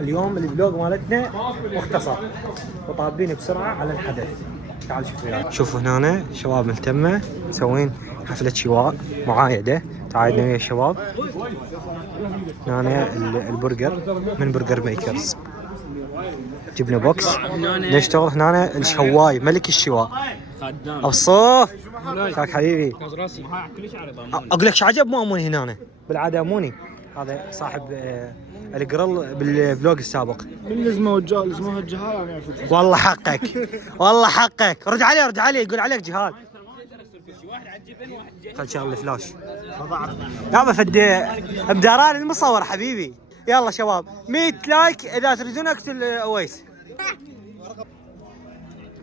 اليوم الفلوج مالتنا مختصر وطابين بسرعه على الحدث. تعال شوف وياي. شوفوا هنا شباب مهتمه مسوين حفله شواء معايده، تعايدنا ويا الشباب. هنا البرجر من برجر ميكرز، جبنا بوكس نشتغل هنا. الشواي ملك الشواء ابو الصوف، شاك حبيبي. اقول لك شو عجب ماموني هنا بالعاده. اموني هذا صاحب الجرل بالفلوج السابق. من اسمه الجهال انا اعرف. والله حقك والله حقك. رد عليه يقول عليك جهال. خل شغل الفلاش يابا فد بداران المصور حبيبي. يلا شباب 100 لايك اذا تريدون اقتل اويس.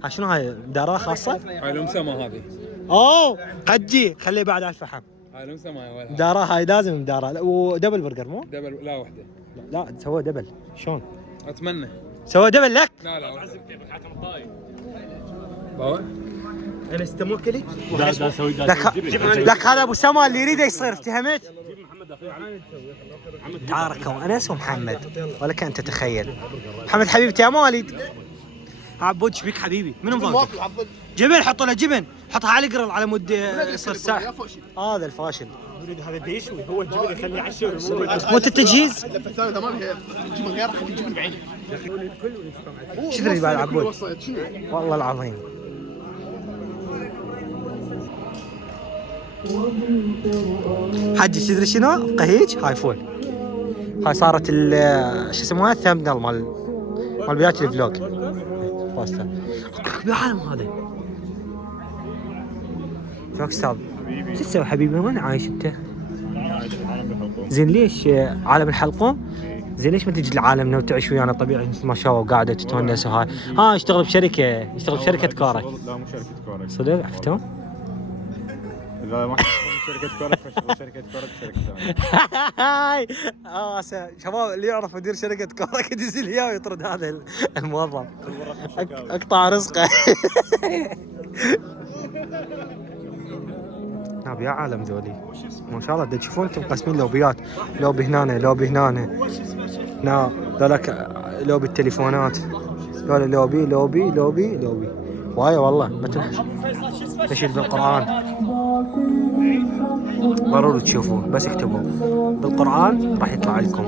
شنو هاي دارة خاصة؟ هاي المسمى هذه. اوه حجي خليه بعد على الفحم. هاي المسمى دارة هاي لازم دارة. ودبل برجر مو؟ دبل لا وحده. لا سوى دبل. شلون؟ اتمنى سوى دبل لك؟ لا عزب كيفك حاتم الطايف. انا استموكلي لك هذا ابو سما اللي يريده يصير. افتهمت؟ تعاركوا انس ومحمد ولك انت تتخيل. محمد حبيبتي يا مالد عبود شبيك حبيبي. منو مضايق؟ جبن حطوا له جبن، حطها على الجرل على مود يصير ساحل. هذا الفاشل. هذا بده يشوي هو الجبن يخليه على الشوي. مو التجهيز؟ الثاني اذا ما له جبن غير خليه جبن بعيد. شو تدري بعد عبود؟ والله العظيم حجي تدري شنو؟ قهيج هاي فول. هاي صارت شو اسمها الثامبنيل مال بداية الفلوج. باستا بالعالم هذا. شو استاذ؟ شو تسوي حبيبي؟ وين عايش انت؟ زين ليش عالم الحلقه؟ زين ليش ما تجي لعالمنا وتعيش ويانا طبيعي مثل ما شاو وقاعده تتونس وهاي؟ يشتغل بشركه، يشتغل بشركه كارك. لا مو شركه كورك. صدق عرفتهم؟ اذا ما شركه كورك فاشتغل شركه كورك شركه ثانيه. هاي شباب اللي يعرف مدير شركه كارك يدز لي اياه ويطرد هذا الموظف. اقطع رزقه. ناب يا عالم ذولي ما شاء الله. تشوفون انتم مقسمين لوبيات، لوبي هنا لوبي هنا. ذولك لوبي التليفونات، ذولا لوبي وايه والله. ما تشيل بالقرآن ضروري تشوفوه، بس اكتبوا بالقرآن راح يطلع لكم.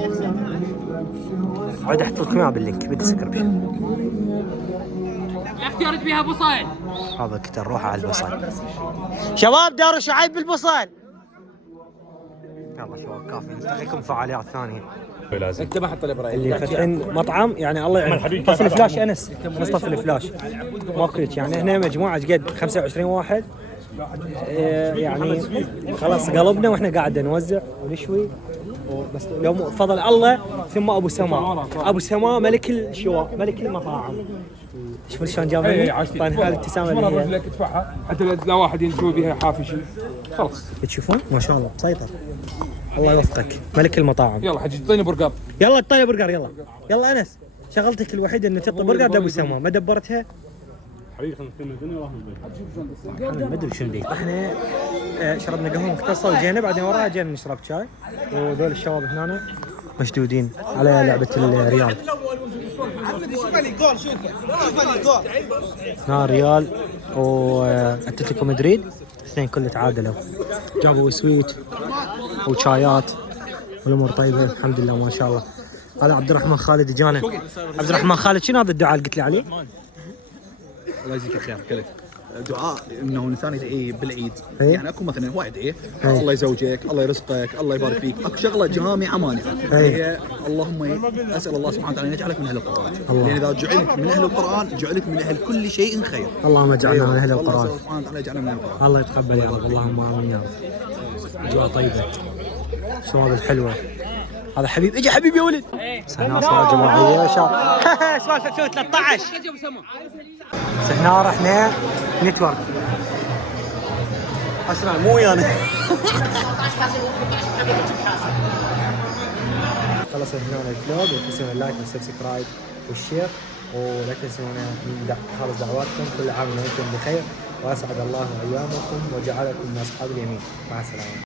عاد احط لكم اياه باللينك بالديسكربشن. لا اختيارك بيها بصل. هذا كتر روحه على البصل. شباب داروا شعيب بالبصل. يلا شباب كافي نلتقيكم فعاليات ثانيه. لازم انت ما حط الابراهيم اللي فاتحين مطعم يعني الله يعين. طفي الفلاش انس، نصطف الفلاش ماكو يعني. هنا مجموعه قد 25 واحد يعني خلاص قلبنا واحنا قاعد نوزع ونشوي بس. لو فضل الله ثم ابو سما ملك الشواء ملك المطاعم. شوف شلون جابني طبعا هاي الابتسامه اللي هي لك تدفعها حتى لا واحد يسوي بها حافي شيء خلاص. تشوفون ما شاء الله مسيطر. الله يوفقك ملك المطاعم. يلا حجي اعطيني برجر. يلا اعطيني برجر. يلا انس شغلتك الوحيده انه تعطي برجر لابو سما. ما دبرتها حبيبي خلينا نستنى الدنيا وراح البيت. ما ادري شنو دي. احنا شربنا قهوه مختصه وجينا بعدين وراها جينا نشرب شاي. وذول الشباب هنا مشدودين على لعبه الريال. هنا ريال واتلتيكو مدريد الاثنين كله تعادلوا. جابوا سويت وشايات والامور طيبه الحمد لله ما شاء الله. هذا عبد الرحمن خالد اجانا. عبد الرحمن خالد شنو هذا الدعاء اللي قلت لي عليه؟ الله يجزيك الخير كلك. دعاء انه الانسان يدعي بالعيد. إيه؟ يعني اكو مثلا هو يدعي الله يزوجك، الله يرزقك، الله يبارك فيك. اكو شغله جامعه مانعه هي اللهم اسال الله سبحانه وتعالى ان يجعلك من اهل القران. لان اذا جعلت من اهل القران جعلك من اهل كل شيء خير. اللهم اجعلنا من اهل القران. الله سبحانه وتعالى يجعلنا من اهل القران. الله يتقبل يا رب. اللهم امين يا رب. اجواء طيبه صور الحلوه. هذا حبيب اجى حبيب يا ولد. سناصر جماعيه يا شباب. سوالف 2013 بس احنا رحنا نتورك اسمع مو ويانا. خلصنا هنا الفلوج. لا تنسون اللايك والسبسكرايب والشير ولا تنسون من خالص دعواتكم. كل عام وانتم بخير واسعد الله ايامكم وجعلكم من اصحاب اليمين. مع السلامه.